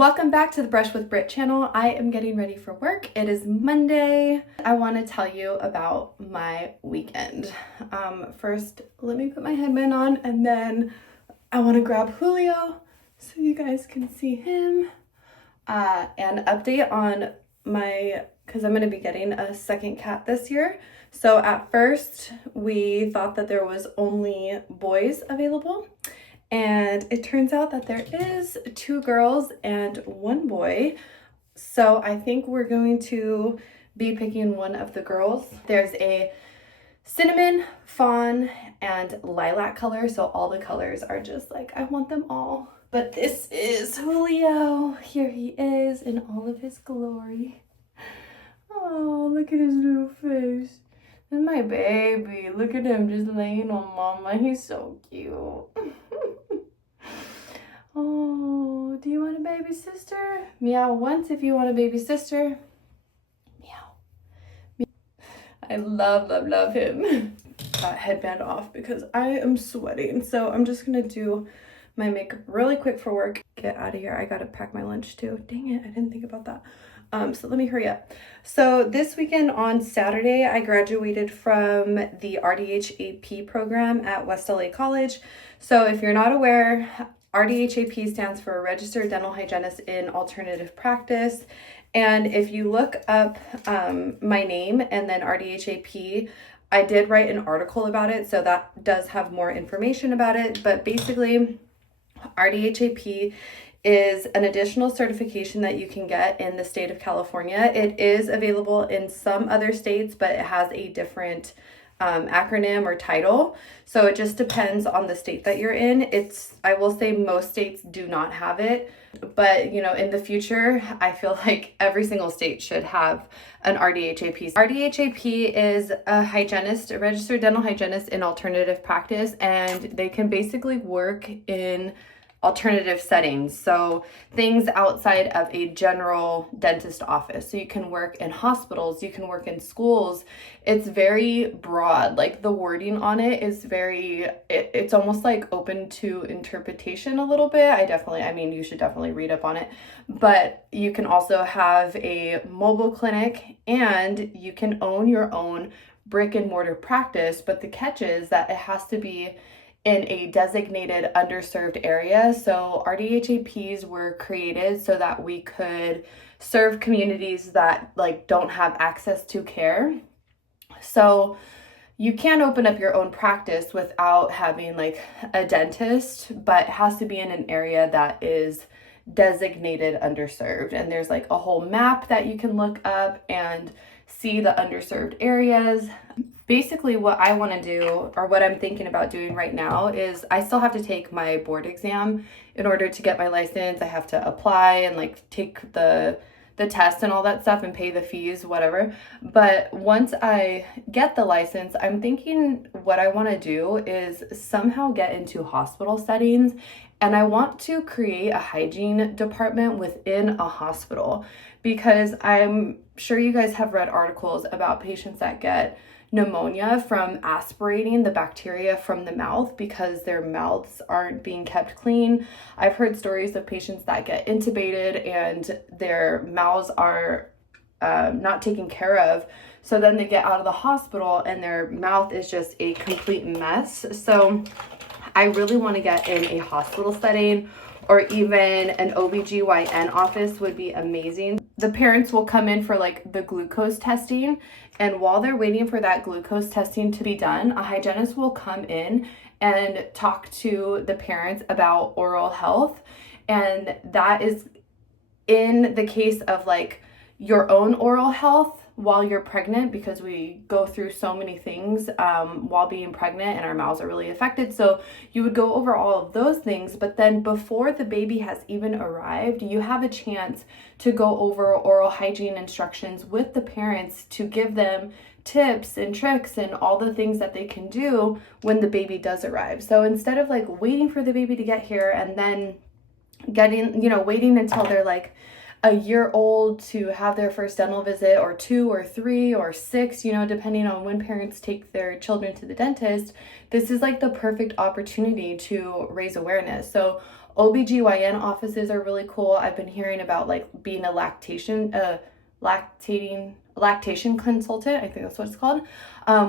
Welcome back to the Brush with Brit channel. I am getting ready for work. It is Monday. I want to tell you about my weekend. First, let me put my headband on and then I want to grab Julio so you guys can see him. And update on because I'm going to be getting a second cat this year. So at first we thought that there was only boys available. And it turns out that there is 2 girls and 1 boy. So I think we're going to be picking one of the girls. There's a cinnamon, fawn, and lilac color. So all the colors are just like, I want them all. But this is Julio. Here he is in all of his glory. Oh, look at his little face. And my baby. Look at him just laying on mama. He's so cute. Oh, do you want a baby sister? Meow once if you want a baby sister. Meow. I love him. Headband off because I am sweating. So I'm just gonna do my makeup really quick for work. Get out of here. I gotta pack my lunch too. Dang it, I didn't think about that. So let me hurry up. So this weekend on Saturday, I graduated from the RDHAP program at West LA College. So if you're not aware, RDHAP stands for Registered Dental Hygienist in Alternative Practice. And if you look up my name and then RDHAP, I did write an article about it. So that does have more information about it. But basically, RDHAP is an additional certification that you can get in the state of California. It is available in some other states, but it has a different acronym or title. So it just depends on the state that you're in. I will say most states do not have it, but in the future, I feel like every single state should have an RDHAP. RDHAP is a hygienist, a registered dental hygienist in alternative practice, and they can basically work in alternative settings, so things outside of a general dentist office. So you can work in hospitals, you can work in schools. It's very broad. Like the wording on it is it's almost like open to interpretation a little bit. You should definitely read up on it. But you can also have a mobile clinic and you can own your own brick and mortar practice. But the catch is that it has to be in a designated underserved area. So RDHAPs were created so that we could serve communities that don't have access to care. So you can open up your own practice without having a dentist, but it has to be in an area that is designated underserved. And there's a whole map that you can look up and see the underserved areas. Basically what I want to do, or what I'm thinking about doing right now, is I still have to take my board exam in order to get my license. I have to apply and take the test and all that stuff and pay the fees, whatever. But once I get the license, I'm thinking what I want to do is somehow get into hospital settings, and I want to create a hygiene department within a hospital, because I'm sure you guys have read articles about patients that get pneumonia from aspirating the bacteria from the mouth because their mouths aren't being kept clean. I've heard stories of patients that get intubated and their mouths are not taken care of. So then they get out of the hospital and their mouth is just a complete mess. So I really want to get in a hospital setting, or even an OBGYN office would be amazing. The parents will come in for the glucose testing, and while they're waiting for that glucose testing to be done, a hygienist will come in and talk to the parents about oral health. And that is in the case of your own oral health while you're pregnant, because we go through so many things while being pregnant and our mouths are really affected. So you would go over all of those things, but then before the baby has even arrived, you have a chance to go over oral hygiene instructions with the parents to give them tips and tricks and all the things that they can do when the baby does arrive. So instead of waiting for the baby to get here and then waiting until they're a year old to have their first dental visit, or 2 or 3 or 6, depending on when parents take their children to the dentist, this is the perfect opportunity to raise awareness. So OBGYN offices are really cool. I've been hearing about like being a lactation consultant, I think that's what it's called,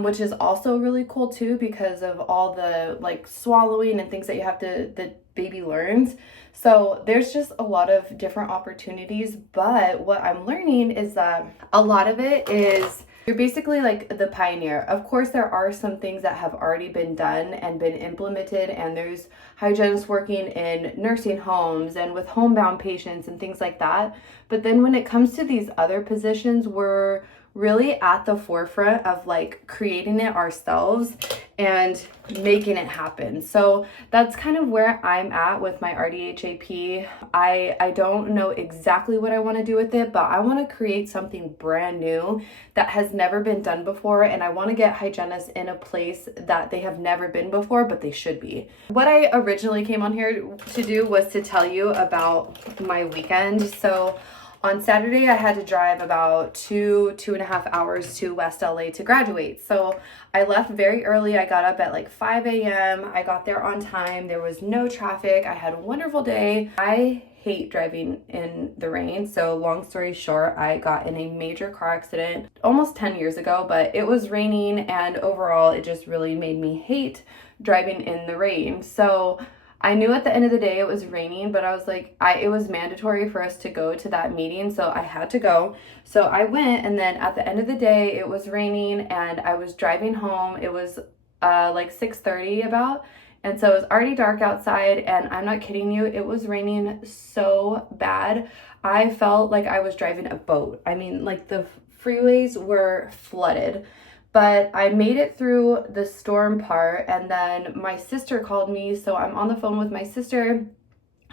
which is also really cool too because of all the like swallowing and things that the baby learns. So there's just a lot of different opportunities, but what I'm learning is that a lot of it is you're basically like the pioneer. Of course, there are some things that have already been done and been implemented, and there's hygienists working in nursing homes and with homebound patients and things like that. But then when it comes to these other positions, we're really at the forefront of like creating it ourselves and making it happen. So that's kind of where I'm at with my RDHAP. I don't know exactly what I want to do with it, but I want to create something brand new that has never been done before, and I want to get hygienists in a place that they have never been before, but they should be. What I originally came on here to do was to tell you about my weekend. So on Saturday, I had to drive about 2.5 hours to West LA to graduate. So I left very early. I got up at like 5 a.m. I got there on time. There was no traffic. I had a wonderful day. I hate driving in the rain. So long story short, I got in a major car accident almost 10 years ago, but it was raining, and overall it just really made me hate driving in the rain. So I knew at the end of the day it was raining, but I was like, it was mandatory for us to go to that meeting, so I had to go. So I went, and then at the end of the day, it was raining, and I was driving home. It was like 6:30 about, and so it was already dark outside, and I'm not kidding you, it was raining so bad. I felt like I was driving a boat. I mean, like the freeways were flooded. But I made it through the storm part, and then my sister called me, so I'm on the phone with my sister,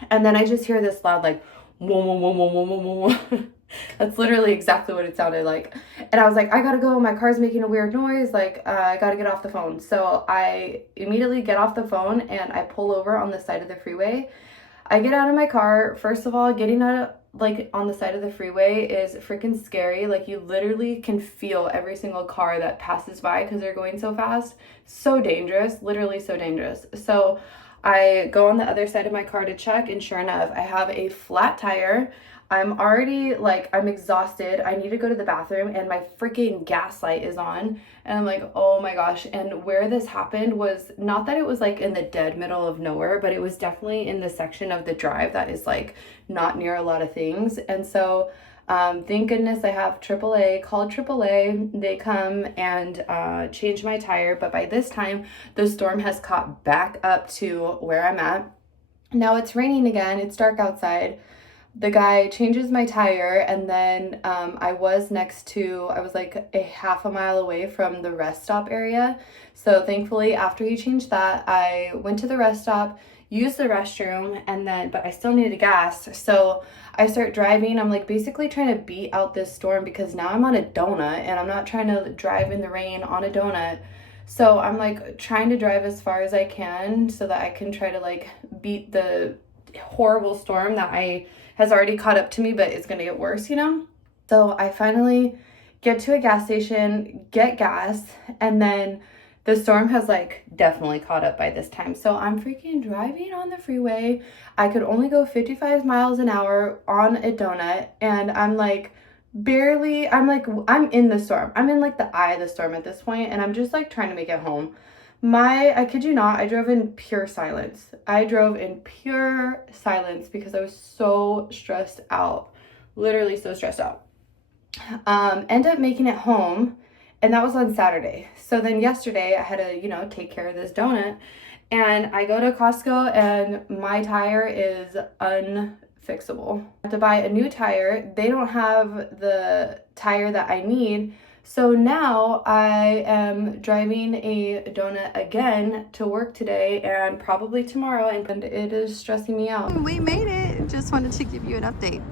and then I just hear this loud like whoa, whoa, whoa, whoa, whoa, whoa, whoa. That's literally exactly what it sounded like. And I was like, I gotta go, my car's making a weird noise, like I gotta get off the phone. So I immediately get off the phone and I pull over on the side of the freeway. I get out of my car. First of all, getting out of like on the side of the freeway is freaking scary. Like you literally can feel every single car that passes by because they're going so fast. So dangerous, literally so dangerous. So I go on the other side of my car to check, and sure enough, I have a flat tire. I'm already like, I'm exhausted. I need to go to the bathroom, and my freaking gas light is on. And I'm like, oh my gosh. And where this happened was not that it was like in the dead middle of nowhere, but it was definitely in the section of the drive that is like not near a lot of things. And so thank goodness I have AAA, called AAA. They come and change my tire. But by this time, the storm has caught back up to where I'm at. Now it's raining again. It's dark outside. The guy changes my tire, and then I was like a half a mile away from the rest stop area. So thankfully, after he changed that, I went to the rest stop, used the restroom, but I still needed gas. So I start driving. I'm like basically trying to beat out this storm because now I'm on a donut, and I'm not trying to drive in the rain on a donut. So I'm like trying to drive as far as I can so that I can try to like beat the horrible storm that has already caught up to me, but it's gonna get worse, you know? So I finally get to a gas station, get gas, and then the storm has like definitely caught up by this time. So I'm freaking driving on the freeway. I could only go 55 miles an hour on a donut, and I'm like I'm in the storm. I'm in like the eye of the storm at this point, and I'm just like trying to make it home. I kid you not, I drove in pure silence. Because I was so stressed out. Literally so stressed out. End up making it home, and that was on Saturday. So then yesterday I had to, take care of this donut, and I go to Costco, and my tire is unfixable. I have to buy a new tire. They don't have the tire that I need. So now I am driving a donut again to work today and probably tomorrow, and it is stressing me out. We made it. Just wanted to give you an update.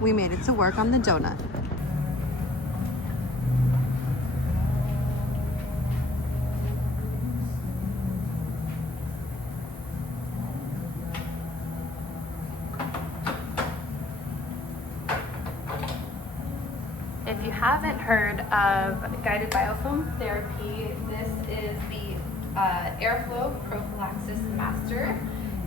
We made it to work on the donut. If you haven't heard of guided biofilm therapy, this is the airflow prophylaxis master,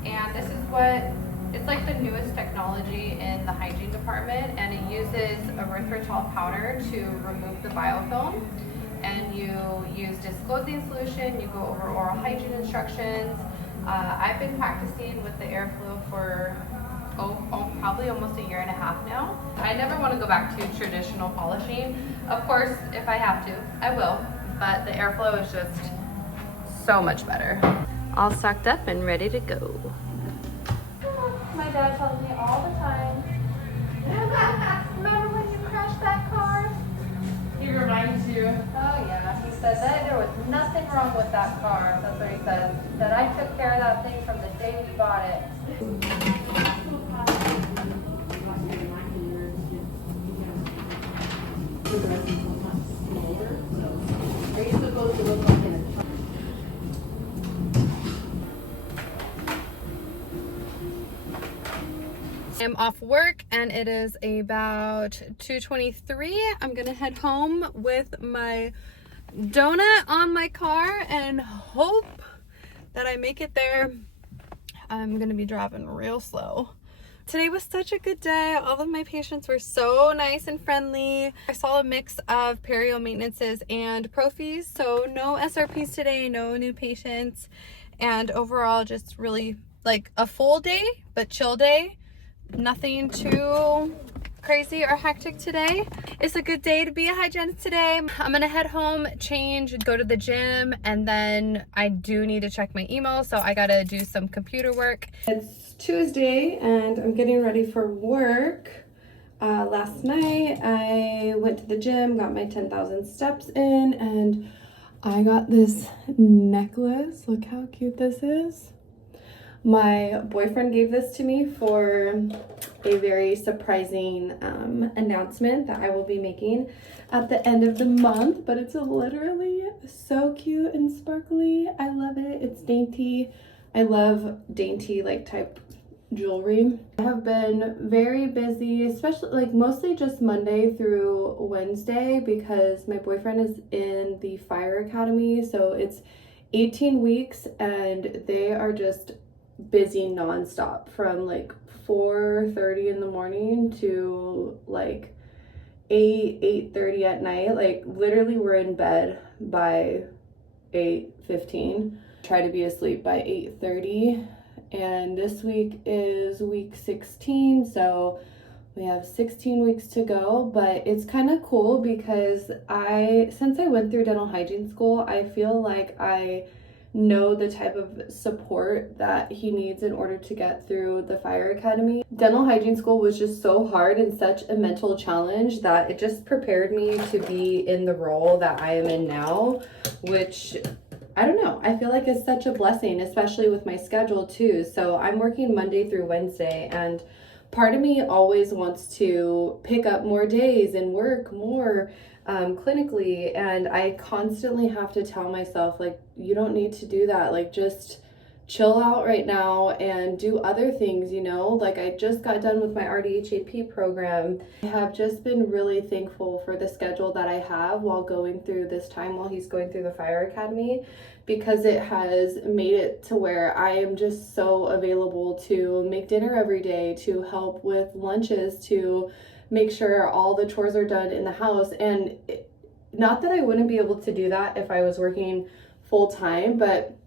and this is what It's like the newest technology in the hygiene department, and it uses erythritol powder to remove the biofilm. And you use disclosing solution, you go over oral hygiene instructions. I've been practicing with the airflow for probably almost a year and a half now. I never want to go back to traditional polishing. Of course, if I have to, I will, but the airflow is just so much better. All stocked up and ready to go. My dad tells me all the time, remember when you crashed that car? He reminds you. Oh yeah, he said that there was nothing wrong with that car. That's what he said. That I took care of that thing from the day we bought it. Are you supposed to look like in I'm off work and it is about 2:23. I'm gonna head home with my donut on my car and hope that I make it there. I'm gonna be driving real slow. Today was such a good day. All of my patients were so nice and friendly. I saw a mix of perio maintenances and prophies, so no SRPs today, no new patients, and overall just really like a full day, but chill day. Nothing too crazy or hectic today. It's a good day to be a hygienist today. I'm gonna head home, change, go to the gym, and then I do need to check my email, so I gotta do some computer work. It's Tuesday and I'm getting ready for work. Last night I went to the gym, got my 10,000 steps in, and I got this necklace. Look how cute this is. My boyfriend gave this to me for a very surprising announcement that I will be making at the end of the month, but it's literally so cute and sparkly. I love it. It's dainty. I love dainty like type jewelry. I have been very busy, especially like mostly just Monday through Wednesday because my boyfriend is in the fire academy, so it's 18 weeks and they are just busy nonstop from like 4:30 in the morning to like 8:30 at night. Like literally we're in bed by 8:15, try to be asleep by 8:30, and this week is week 16, so we have 16 weeks to go. But it's kind of cool because since I went through dental hygiene school, I feel like I know the type of support that he needs in order to get through the fire academy. Dental hygiene school was just so hard and such a mental challenge that it just prepared me to be in the role that I am in now, which I don't know, I feel like it's such a blessing, especially with my schedule too. So I'm working Monday through Wednesday, and part of me always wants to pick up more days and work more clinically, and I constantly have to tell myself, like, you don't need to do that. Like, just chill out right now and do other things, you know? Like, I just got done with my RDHAP program. I have just been really thankful for the schedule that I have while going through this time while he's going through the fire academy, because it has made it to where I am just so available to make dinner every day, to help with lunches, to make sure all the chores are done in the house. And not that I wouldn't be able to do that if I was working full time, but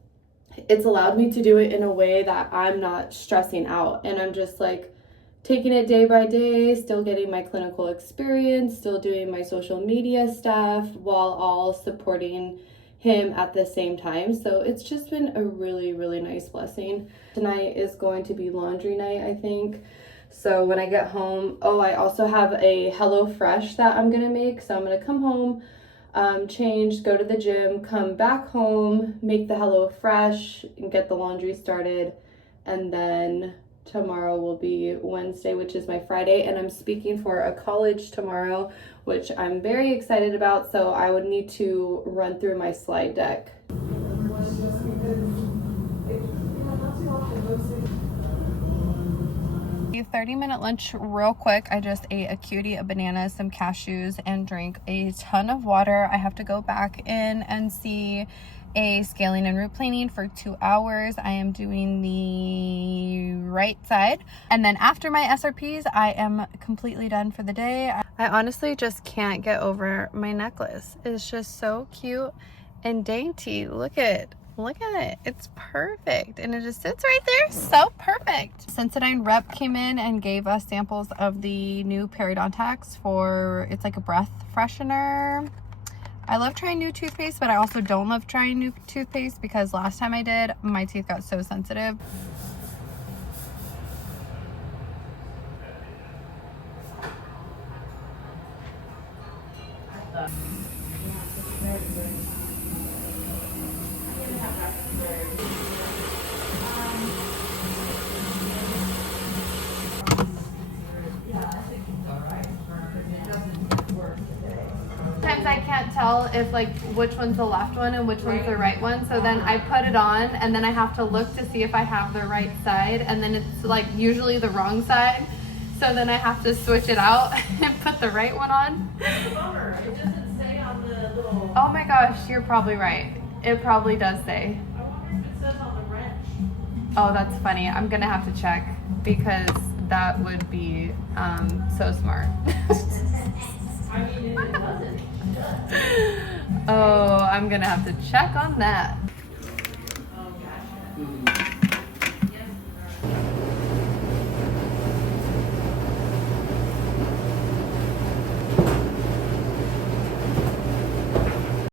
it's allowed me to do it in a way that I'm not stressing out, and I'm just like taking it day by day, still getting my clinical experience, still doing my social media stuff while all supporting him at the same time. So it's just been a really, really nice blessing. Tonight is going to be laundry night, I think. So when I get home, I also have a HelloFresh that I'm gonna make. So I'm gonna come home, change, go to the gym, come back home, make the HelloFresh, and get the laundry started. And then tomorrow will be Wednesday, which is my Friday, and I'm speaking for a college tomorrow, which I'm very excited about. So I would need to run through my slide deck. 30-minute lunch real quick. I just ate a cutie, a banana, some cashews, and drank a ton of water. I have to go back in and see a scaling and root planing for 2 hours. I am doing the right side. And then after my SRPs, I am completely done for the day. I honestly just can't get over my necklace. It's just so cute and dainty. Look at it. It's perfect. And it just sits right there. So perfect. Sensodyne rep came in and gave us samples of the new periodontax for, it's like a breath freshener. I love trying new toothpaste, but I also don't love trying new toothpaste because last time I did, my teeth got so sensitive. Sometimes I can't tell if like which one's the left one and which one's the right one, so then I put it on and then I have to look to see if I have the right side, and then it's like usually the wrong side, so then I have to switch it out and put the right one on. That's a bummer. It doesn't say on the little. Oh my gosh, you're probably right. It probably does say. I wonder if it says on the wrench. Oh, that's funny. I'm gonna have to check because that would be so smart. I mean, it doesn't. Oh, I'm gonna have to check on that.